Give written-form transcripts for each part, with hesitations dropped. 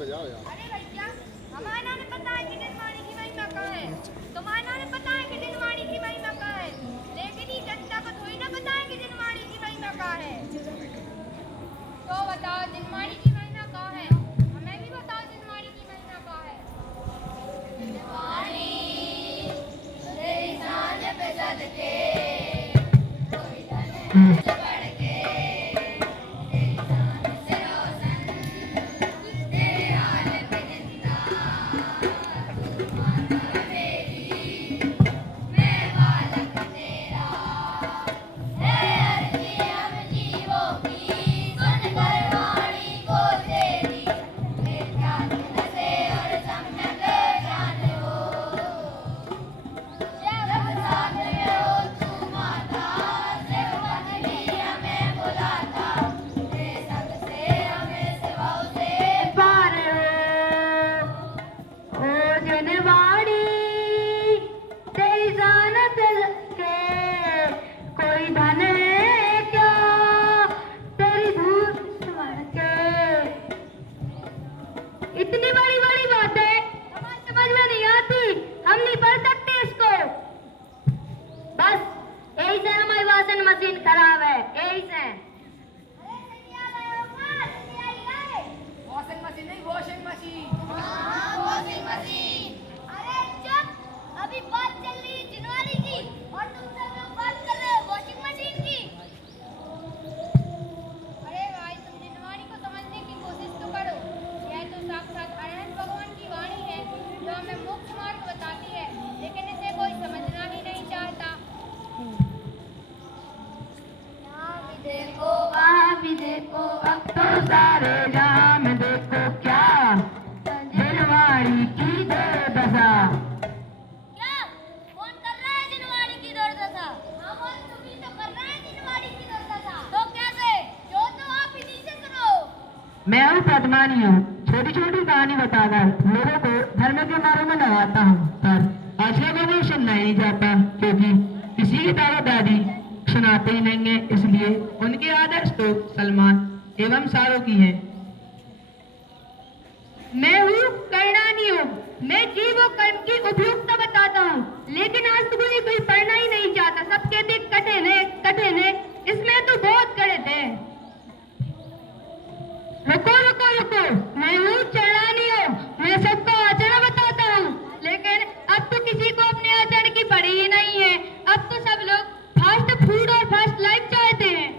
बजाओ यार। अरे भैया, हमारा ने पता है कि दिनवाणी की महिमा क्या है, तुम्हारा ने पता है कि दिनवाणी की महिमा क्या है, लेकिन ये जनता को थोड़ी ना पता है कि दिनवाणी की महिमा क्या है। तो बताओ दिनवाणी की महिमा क्या है, हमें भी बताओ दिनवाणी की महिमा क्या है। दिनवाणी तेरी सांझ पे सदके कोई धन बढ़ के तेरी सांझ से रोशन तेरे आलम जिंदा तू माता मेरी मैं बालक तेरा है अर्जी हम जीवों की सुन कर वाणी को तेरी मेरे ध्यान से और सम्यक ज्ञान हो जब साथ में हो तू माता सेवक भी हमें बुलाता रे सबसे हमें सेवाओं से पार हो ओ जनवाड़ी तेरी जानत के कोई धन है क्या तेरी धूप स्मर के। इतनी बड़ी बड़ी बातें हमारी समझ में नहीं आती, हम नहीं पढ़ सकते इसको। बस यही से हमारी वाशिंग मशीन खराब है, यही से। वॉशिंग मशीन नहीं, वॉशिंग मशीन। हाँ, वॉशिंग मशीन। अरे चुप, अभी बात चल रही है जिनवारी की और तुम सब लोग बात कर रहे हो वॉशिंग मशीन की। अरे भाई तुम जिनवारी को समझने की कोशिश तो करो, यह तो साक्षात अनंत भगवान की वाणी है जो हमें मोक्ष मार्ग बताती है, लेकिन इसे कोई समझना ही नहीं चाहता। यहाँ भी देखो वहाँ भी देखो अब तो सारे जहां में देखो क्या दिनवाड़ी की दुर्दशा। क्या कौन कर रहा है जिनवाड़ी की दुर्दशा? हम और तुम ही तो कर रहे हैं जिनवाड़ी की दुर्दशा। तो कैसे? जो तो आप ही नीचे सुनो। मैं हूँ पद्मानी हूँ, छोटी छोटी कहानी बताकर लोगों को धर्म के मार्ग में लगाता हूँ, पर आजकल को वो सुनना ही नहीं चाहता क्योंकि किसी की दादा दादी सुनाते ही नहीं है, इसलिए उनके आदर्श तो सलमान एवं शाहरुख की हैं। मैं हूँ करणानी हूँ, मैं जीव और कर्म की उपयुक्तता बताता हूँ, लेकिन आज तो कोई पढ़ना ही नहीं चाहता, सब कहते कठिन है, इसमें तो बहुत गणित है। रुको रुको रुको, मैं हूँ चढ़ानी हूँ, मैं सबको आचरण बताता हूँ, लेकिन अब तो किसी को अपने आचरण की पड़ी ही नहीं है, अब तो सब लोग फास्ट फूड और फास्ट लाइफ चाहते हैं।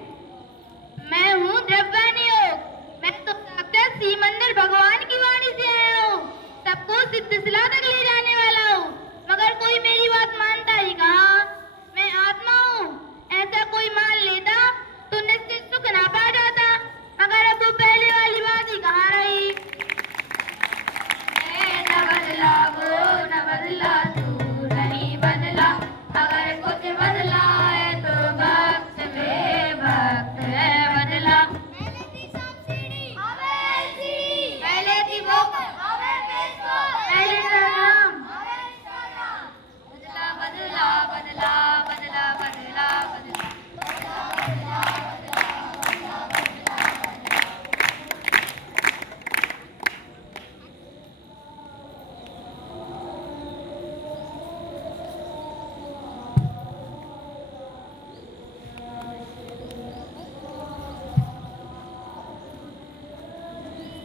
मैं हूँ द्रव्यानी योग, मैं तो साक्षात श्री मंदिर भगवान की वाणी से आया हूँ, सबको सिद्ध सिला तक ले जाने वाला हूँ, मगर कोई मेरी बात मानता ही कहाँ। मैं आत्मा हूँ, ऐसा कोई मान लेता तो निश्चित सुख ना पा जाता, मगर अब वो पहले वाली बात ही कहाँ रही। न बदला वो न बदला तू नहीं बदला, अगर कुछ बदला है तो भक्त में भक्त है बदला। पहले थी सांप सीढ़ी, अबे ऐसी, पहले थी बुक, अबे फेसबुक, पहले इंस्टाग्राम, अबे इंस्टाग्राम। बदला बदला बदला बदला बदला बदला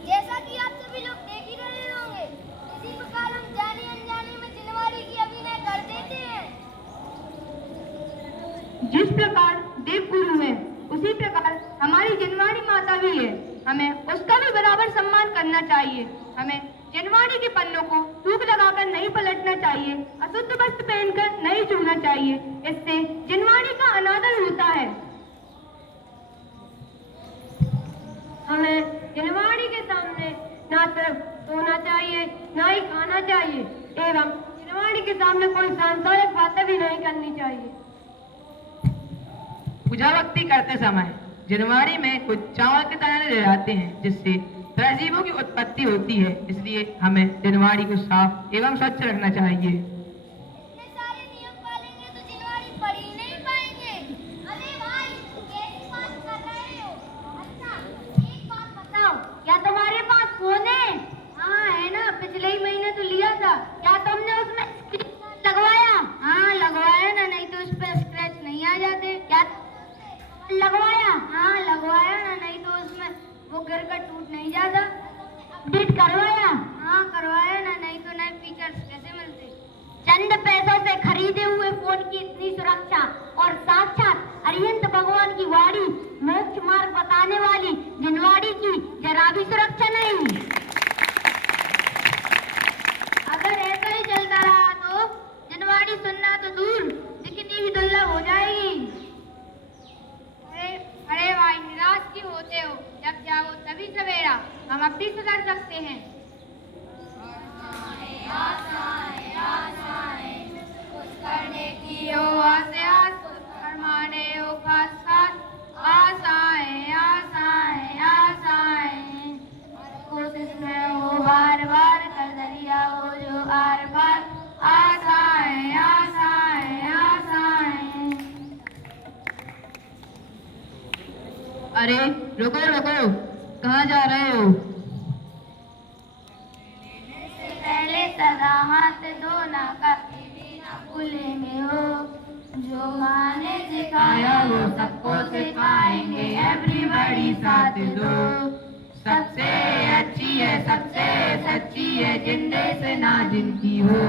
जैसा कि आप सभी लोग देख ही रहे होंगे, इसी प्रकार हम जाने अनजाने में जिनवारी की अभिनय कर देते हैं। जिस प्रकार देव गुरु है, उसी प्रकार हमारी जिनवारी माता भी है, हमें उसका भी बराबर सम्मान करना चाहिए। हमें जिनवारी के पन्नों को थूक लगाकर नहीं पलटना चाहिए, अशुद्ध वस्त्र पहनकर नहीं छूना चाहिए, इससे जिनवारी का अनादर होता है। हमें जिनवाड़ी के सामने ना सिर्फ सोना चाहिए, ना ही खाना चाहिए, एवं जिनवाड़ी के सामने कोई सांसारिक बातें भी नहीं करनी चाहिए। पूजा भक्ति करते समय जिनवाड़ी में कुछ चावल के दाने ले जाते हैं, जिससे परजीवों की उत्पत्ति होती है, इसलिए हमें जिनवाड़ी को साफ एवं स्वच्छ रखना चाहिए। इतने सारे नियम पालेंगे तो जिनवाड़ी पढ़ ही नहीं पाएंगे। अरे भाई कैसी बात कर रहे हो? अच्छा एक बात बताओ, क्या तुम्हारे पास फोन है? गिर कर टूट नहीं जाता। अपडेट करवाया? हाँ करवाया ना, नहीं तो नए फीचर्स कैसे मिलते। चंद पैसों से खरीदे हुए फोन की इतनी सुरक्षा और साक्षात अरिहंत भगवान की वाणी, मोक्ष मार्ग बताने वाली जिनवाड़ी की जरा भी सुरक्षा नहीं। अगर ऐसा ही चलता रहा तो जनवाड़ी सुनना तो दूर दिखनी भी दुर्लभ हो जाएगी। अरे भाई निराश क्यों होते हो, जब जाओ तभी सवेरा, हम अब भी सुधर सकते हैं। कुछ करने की हो आस, फरमाने हो खास खास, आशाएं आशाएं आशाएं, कोशिश में हो बार बार, कर दरिया हो जो आर पार, आशाएं आशाएं आशाएं। अरे रुको रुको, कहाँ जा रहे हो? पहले सदा हाथ धोना कभी भी ना भूलेंगे हो, जो माँ ने सिखाया वो सबको सिखाएंगे, एवरीबॉडी साथ दो। सबसे अच्छी है सबसे सच्ची है, जिंदे से ना जिनकी हो।